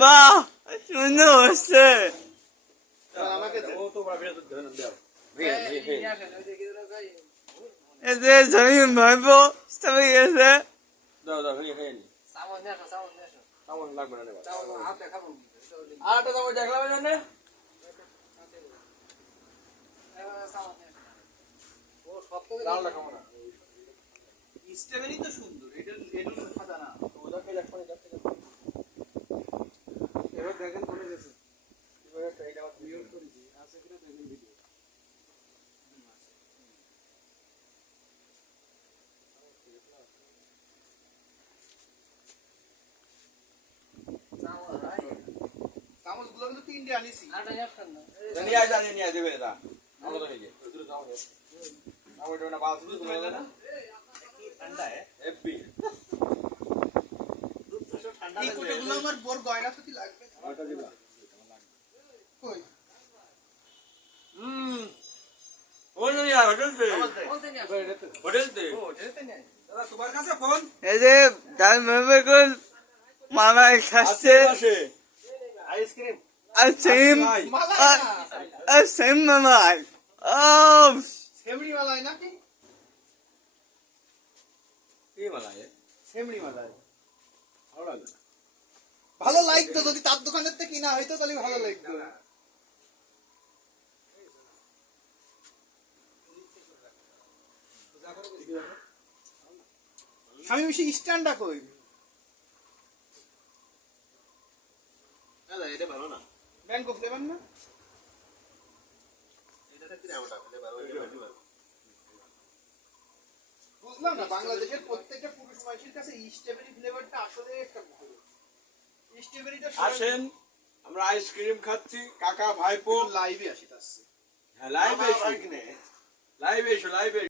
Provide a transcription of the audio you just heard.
বাহ সুন্দর হচ্ছে এতে জমি ভাইবো সবাই গেছে স্ট্রবেরি তো সুন্দর, এটা সাদা না। এবার দেখেন কোনে গেছে। এবার এটা আবার মিউট করেছি, আছে কিনা দেখেন ভিডিও। চামচগুলো কিন্তু তিনটে আনিছি। নিয়ে দেবে এটা আমরা তো হয়ে দূরে যাও হে আমার এটা না বাস দূরে তুমি না কি ঠান্ডা এফবি এই কোটাগুলো আমার বড় গয়না সত্যি লাগবে। ওটা দিবা কই ওই না यार হোটেল তে দাদা তোমার কাছে ফোন এই যে ডাল মেবে কোন মামাই খাচ্ছে আইসক্রিম আইসক্রিম মালাই না, আইসক্রিম মামাই ও সেমড়ি মালাই নাকি? কি মালায় সেমড়ি মালাই ভালো লাগে না ভালো লাগতো যদি তার দোকানের থেকে কিনা হইতো তাহলে ভালো লাগতো। আমি বেশি স্ট্যান্ডটা কই দাদা এটা ভালো না ব্যাংক অফ ফ্লেভার না এটা কি দামটা ফ্লেভার ওই বুঝলাম না, বাংলাদেশের প্রত্যেকটা পুরুষ মানুষের কাছে স্ট্রবেরি ফ্লেভারটা আসলে একটা ভালো। স্ট্রবেরিটা আসেন আমরা আইসক্রিম খাচ্ছি কাকা ভাইপো লাইভে আসি তার হ্যাঁ লাইভ এসো লাইভ এসো